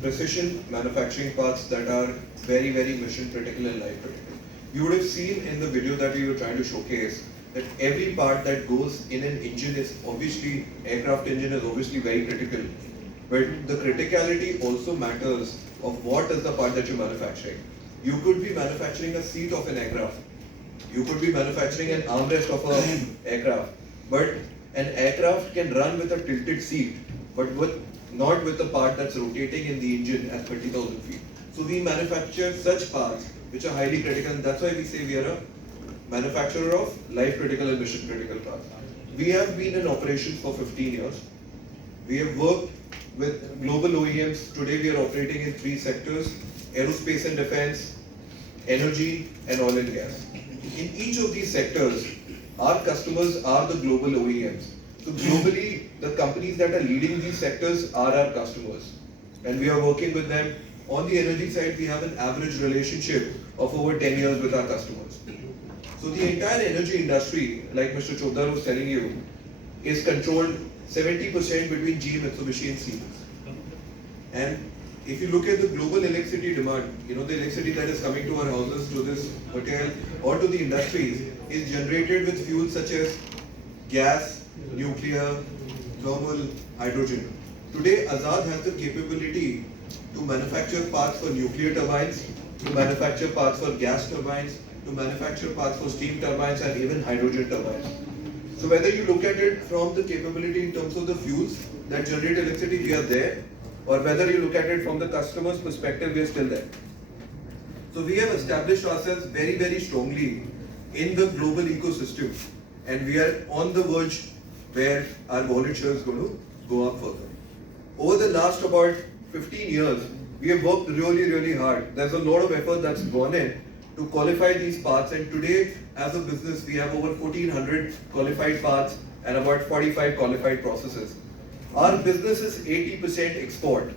precision manufacturing parts that are very, very mission critical and life critical. You would have seen in the video that we were trying to showcase that every part that goes in an engine is obviously, aircraft engine is obviously very critical. But the criticality also matters of what is the part that you're manufacturing. You could be manufacturing a seat of an aircraft. You could be manufacturing an armrest of an aircraft. But an aircraft can run with a tilted seat, but not with the part that's rotating in the engine at 30,000 feet. So we manufacture such parts which are highly critical, and that's why we say we are a manufacturer of life critical and mission critical parts. We have been in operations for 15 years. We have worked with global OEMs. Today we are operating in 3 sectors: aerospace and defense, energy, and oil and gas. In each of these sectors, our customers are the global OEMs. So globally, the companies that are leading these sectors are our customers. And we are working with them. On the energy side, we have an average relationship of over 10 years with our customers. So the entire energy industry, like Mr. Chodhar was telling you, is controlled 70% between GE, Mitsubishi and Siemens. And if you look at the global electricity demand, the electricity that is coming to our houses, to this hotel, or to the industries, is generated with fuels such as gas, nuclear, thermal, hydrogen. Today, Azad has the capability to manufacture parts for nuclear turbines, to manufacture parts for gas turbines, to manufacture parts for steam turbines and even hydrogen turbines. So whether you look at it from the capability in terms of the fuels that generate electricity, we are there, or whether you look at it from the customer's perspective, we are still there. So we have established ourselves very, very strongly in the global ecosystem, and we are on the verge where our wallet share is going to go up further. Over the last about 15 years, we have worked really, really hard. There's a lot of effort that's gone in to qualify these parts, and today as a business we have over 1400 qualified parts and about 45 qualified processes. Our business is 80% export.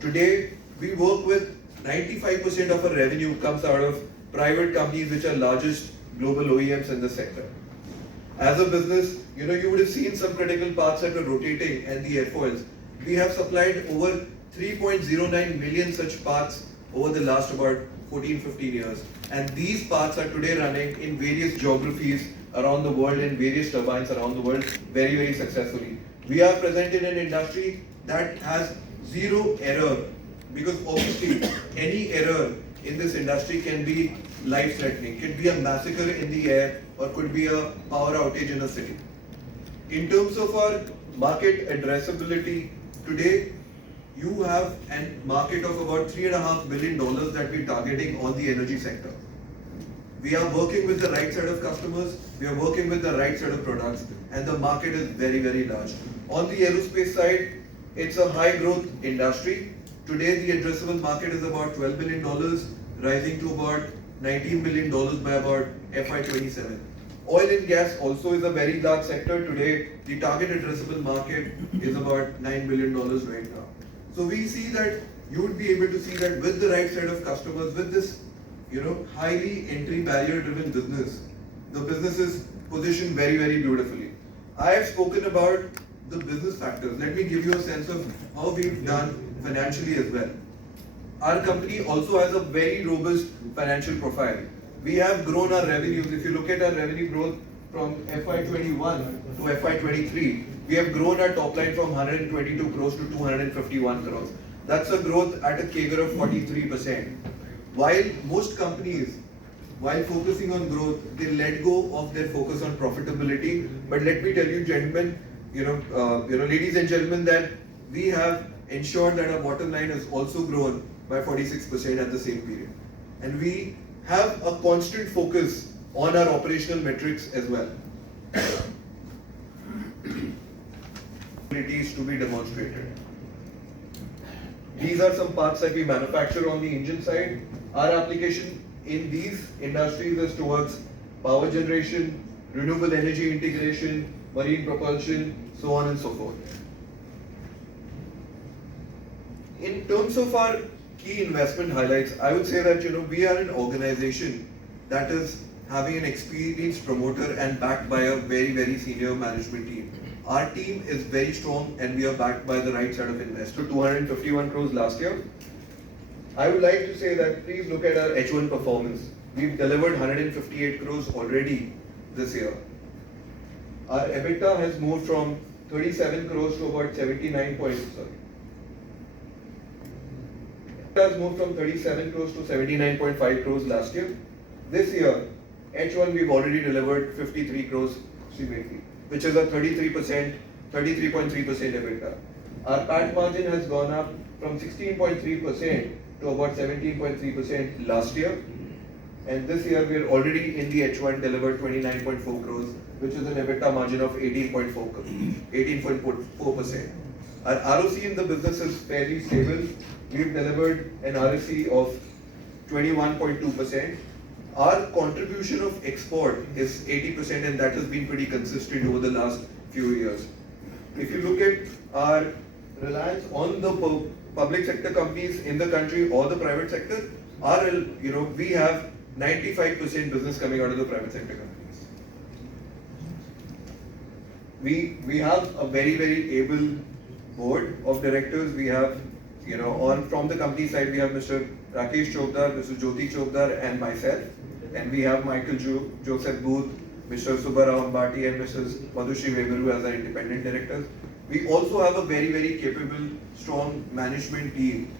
Today we work with 95% of our revenue comes out of private companies which are largest global OEMs in the sector. As a business, you would have seen some critical parts that were rotating and the airfoils. We have supplied over 3.09 million such parts over the last about 14-15 years. And these parts are today running in various geographies around the world, in various turbines around the world, very, very successfully. We are present in an industry that has zero error, because obviously any error in this industry can be life-threatening, can be a massacre in the air, or could be a power outage in a city. In terms of our market addressability, today you have a market of about $3.5 billion that we're targeting on the energy sector. We are working with the right set of customers, we are working with the right set of products, and the market is very, very large. On the aerospace side, it's a high growth industry. Today the addressable market is about $12 billion, rising to about $19 billion by about FY27. Oil and gas also is a very large sector. Today the target addressable market is about $9 billion right now. So we see that you would be able to see that with the right set of customers, with this highly entry barrier driven business, the business is positioned very, very beautifully. I have spoken about the business factors. Let me give you a sense of how we've done financially as well. Our company also has a very robust financial profile. We have grown our revenues. If you look at our revenue growth from FY21 to FY23, we have grown our top line from 122 crores to 251 crores. That's a growth at a CAGR of 43%. While most companies, while focusing on growth, they let go of their focus on profitability. But let me tell you, gentlemen, ladies and gentlemen, that we have ensured that our bottom line has also grown by 46% at the same period. And we have a constant focus on our operational metrics as well. Abilities to be demonstrated. These are some parts that we manufacture on the engine side. Our application in these industries is towards power generation, renewable energy integration, marine propulsion, so on and so forth. In terms of our key investment highlights, I would say that we are an organization that is having an experienced promoter and backed by a very, very senior management team. Our team is very strong and we are backed by the right set of investors. 251 crores last year. I would like to say that please look at our H1 performance. We've delivered 158 crores already this year. Our EBITDA has moved from 37 crores to about 79 points. EBITDA has moved from 37 crores to 79.5 crores last year. This year, H1 we've already delivered 53 crores, which is a 33%, 33.3% EBITDA. Our PAT margin has gone up from 16.3% to about 17.3% last year. And this year we are already in the H1 delivered 29.4 crores, which is an EBITDA margin of 18.4%. Our ROC in the business is fairly stable. We've delivered an ROC of 21.2%. Our contribution of export is 80% and that has been pretty consistent over the last few years. If you look at our reliance on the public sector companies in the country or the private sector, we have 95% business coming out of the private sector companies. We have a very, very able board of directors. We have, from the company side, we have Mr. Rakesh Chopdar, Mr. Jyoti Chopdar, and myself. And we have Michael Joseph Booth, Mr. Subbarao Ambati, and Mrs. Madhushri Weberu as our independent directors. We also have a very, very capable, strong management team